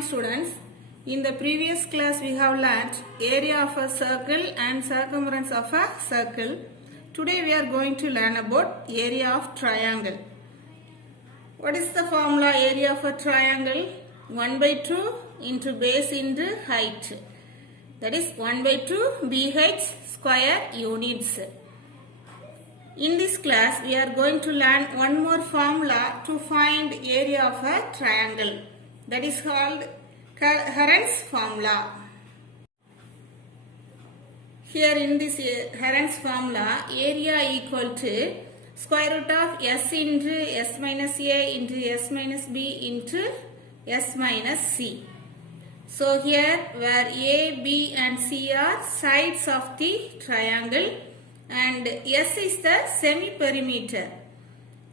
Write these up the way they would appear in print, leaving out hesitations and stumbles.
morning students. In the previous class we have learnt area of a circle and circumference of a circle. Today we are going to learn about area of triangle. What is the formula area of a triangle? 1 by 2 into base into height. That is 1 by 2 BH square units. In this class we are going to learn one more formula to find area of a triangle. That is called Heron's formula. Here in this Heron's formula, area equal to square root of s into s minus a into s minus b into s minus c. So here where a, b and c are sides of the triangle and s is the semi-perimeter.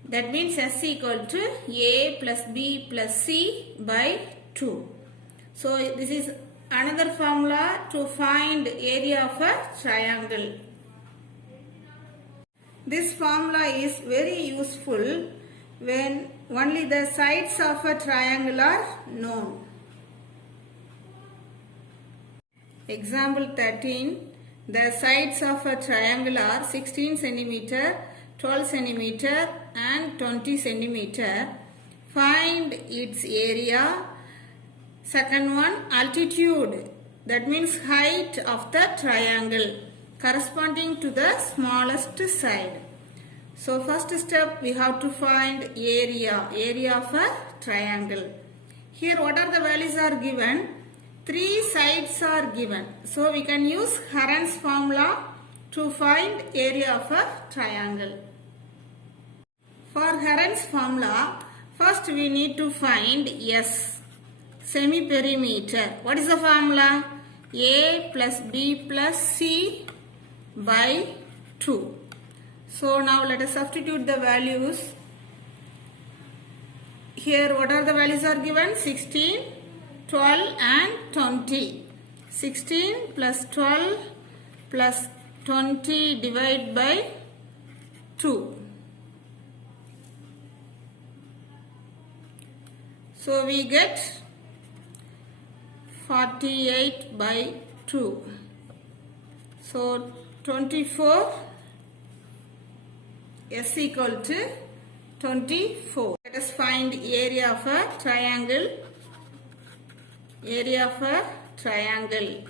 That means s equal to a plus b plus c by 2. So this is another formula to find area of a triangle. This formula is very useful when only the sides of a triangle are known. Example 13. The sides of a triangle are 16 cm, 12 cm and 20 cm. Find its area. Second one, altitude. That means height of the triangle corresponding to the smallest side. So first step we have to find area of a triangle. Here what are the values are given? 3 sides are given. So we can use Heron's formula to find area of a triangle. For Heron's formula, first we need to find S, semi-perimeter. What is the formula? A plus B plus C by 2. So now let us substitute the values. Here what are the values are given? 16, 12 and 20. 16 plus 12 plus 20 divided by 2. So we get 48 by 2. So 24 S equal to 24. Let us find area of a triangle. Area of a triangle.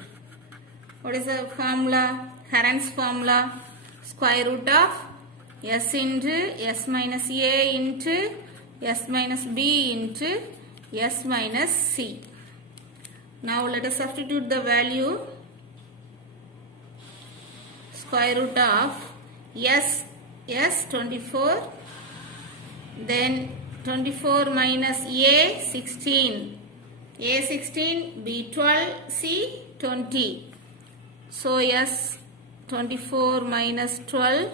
What is the formula? Heron's formula. Square root of s into s minus a into s minus b into s minus c. Now let us substitute the value. Square root of s 24, then 24 minus a 16, a 16, b 12, c 20. So s 24 minus 12,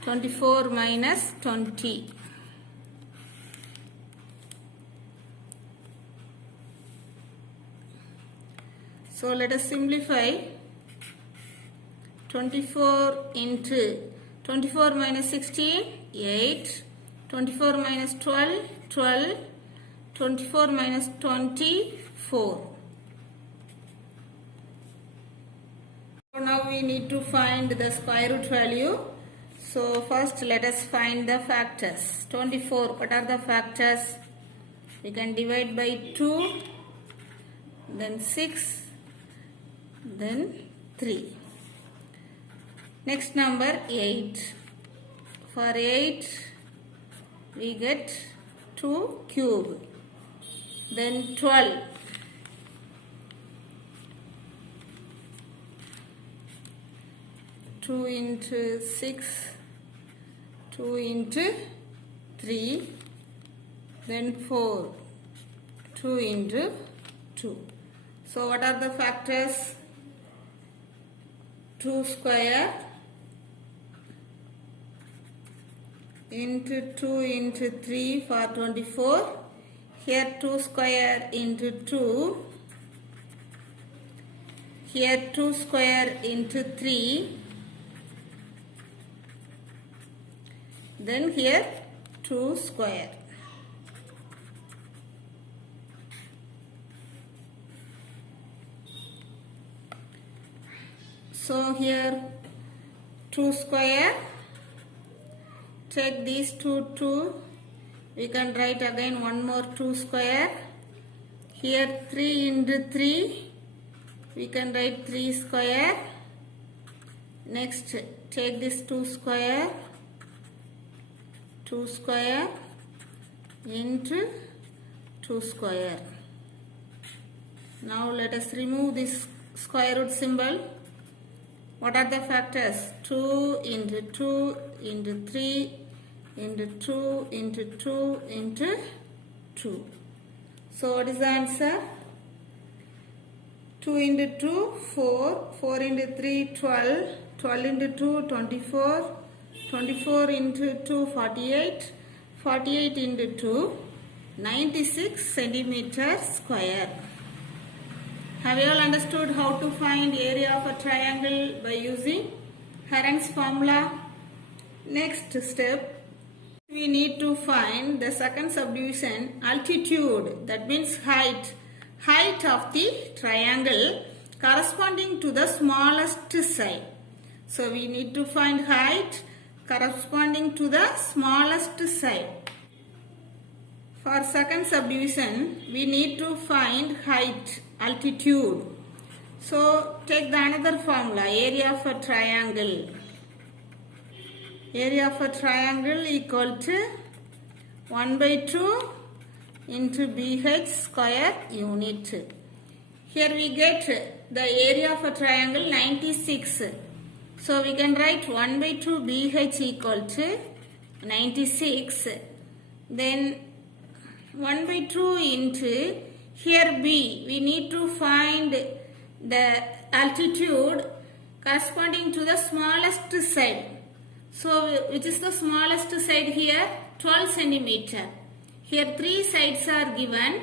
24 minus 20. So let us simplify. 24 into 24 minus 16, 8. 24 minus 12, 12. 24 minus 20, 4. So now we need to find the square root value. So first let us find the factors. 24, what are the factors? We can divide by 2, then 6, then 3. Next number 8. For 8 we get 2 cube. Then 12. 2 into 6. 2 into 3. Then 4. 2 into 2. So what are the factors? 2 square into 2 into 3 for 24. Here 2 square into 2. Here 2 square into 3. Then here 2 square. So here 2 square, take these 2, we can write again one more 2 square. Here 3 into 3, we can write 3 square. Next take this 2 square into 2 square. Now let us remove this square root symbol. What are the factors? 2 into 2 into 3 into 2 into 2 into 2. So what is the answer? 2 into 2, 4, 4 into 3, 12, 12 into 2, 24, 24 into 2, 48, 48 into 2, 96 centimeter square. Have you all understood how to find area of a triangle by using Heron's formula? Next step, we need to find the second subdivision, altitude, that means height of the triangle corresponding to the smallest side. So we need to find height corresponding to the smallest side. For second subdivision, we need to find height, altitude. So take the another formula, area of a triangle. Area of a triangle equal to 1 by 2 into BH square unit. Here we get the area of a triangle 96. So we can write 1 by 2 BH equal to 96. Then 1 by 2 into, here B, we need to find the altitude corresponding to the smallest side. So which is the smallest side here? 12 centimeter. Here 3 sides are given.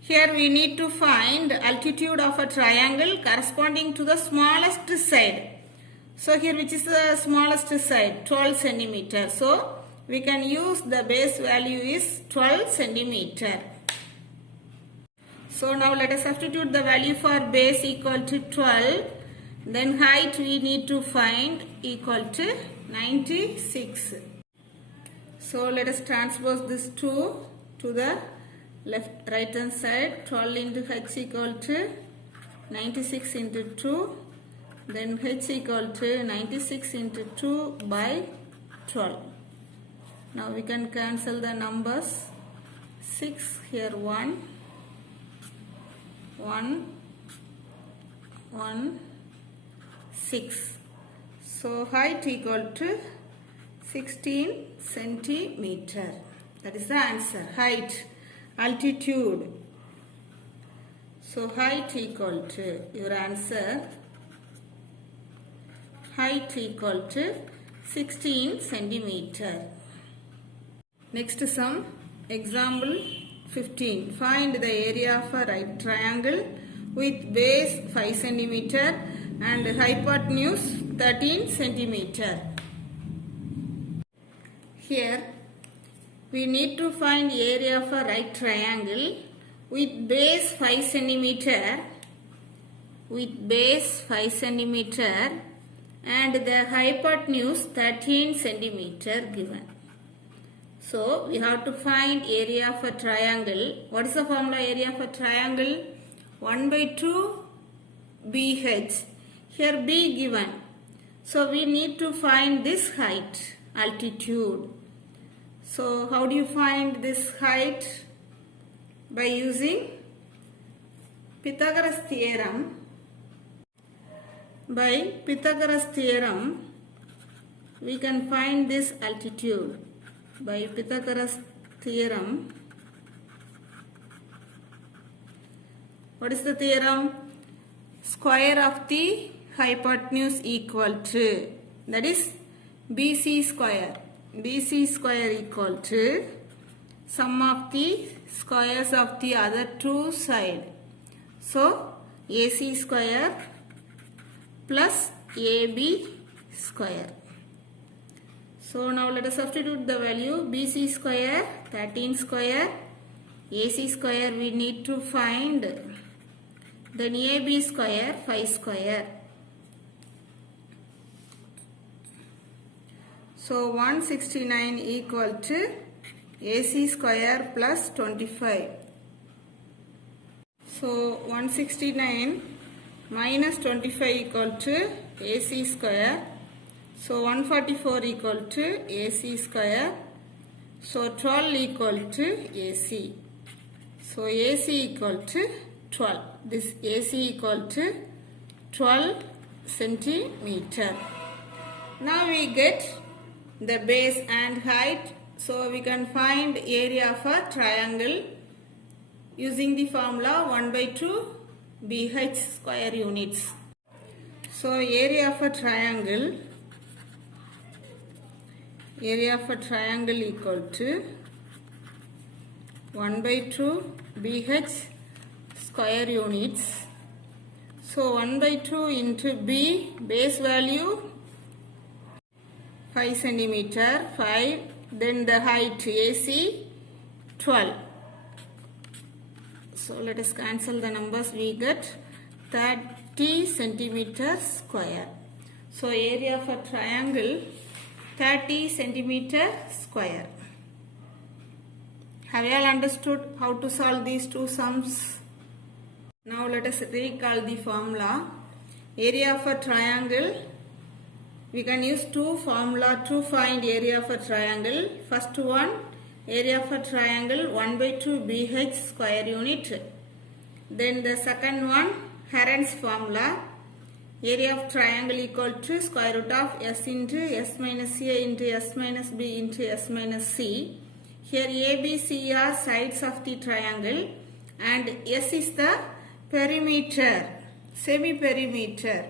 Here we need to find altitude of a triangle corresponding to the smallest side. So here which is the smallest side? 12 centimeter. So we can use the base value is 12 centimeter. So now let us substitute the value for base equal to 12. Then height we need to find equal to 96. So let us transpose this 2 to the right hand side. 12 into h equal to 96 into 2. Then h equal to 96 into 2 by 12. Now we can cancel the numbers. 6 here 1, 6. So height equal to 16 centimeter. That is the answer. Height, altitude. So height equal to, your answer, height equal to 16 centimeter. Next sum, example 15. Find the area of a right triangle with base 5 centimeter and hypotenuse 13 centimeter. Here we need to find area of a right triangle with base 5 centimeter, and the hypotenuse 13 centimeter given. So we have to find area of a triangle. What is the formula area of a triangle? 1 by 2 BH. Here B given. So we need to find this height, altitude. So how do you find this height? By using Pythagoras theorem. By Pythagoras theorem, we can find this altitude. By Pythagoras theorem, what is the theorem? Square of the hypotenuse equal to, that is BC square. BC square equal to sum of the squares of the other two sides. So AC square plus AB square. So now let us substitute the value. BC square 13 square, AC square we need to find Then AB square 5 square. So 169 equal to AC square plus 25. So 169 minus 25 equal to AC square. So 144 equal to AC square. So 12 equal to AC. So AC equal to 12. This AC equal to 12 centimeter. Now we get the base and height. So we can find area of a triangle using the formula 1 by 2 BH square units. So area of a triangle equal to 1 by 2 BH square units. So 1 by 2 into B, base value 5 centimeter, 5, then the height AC 12. So let us cancel the numbers. We get 30 centimeter square. So area of a triangle 30 centimeter square. Have you all understood how to solve these two sums? Now let us recall the formula. Area of a triangle. We can use two formula to find area of a triangle. First one, area of a triangle 1 by 2 BH square unit. Then the second one, Heron's formula. Area of triangle equal to square root of S into S minus A into S minus B into S minus C. Here A, B, C are sides of the triangle and S is the perimeter, semi-perimeter.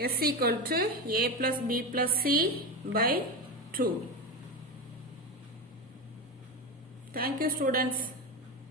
S equal to A plus B plus C by 2. Thank you, students.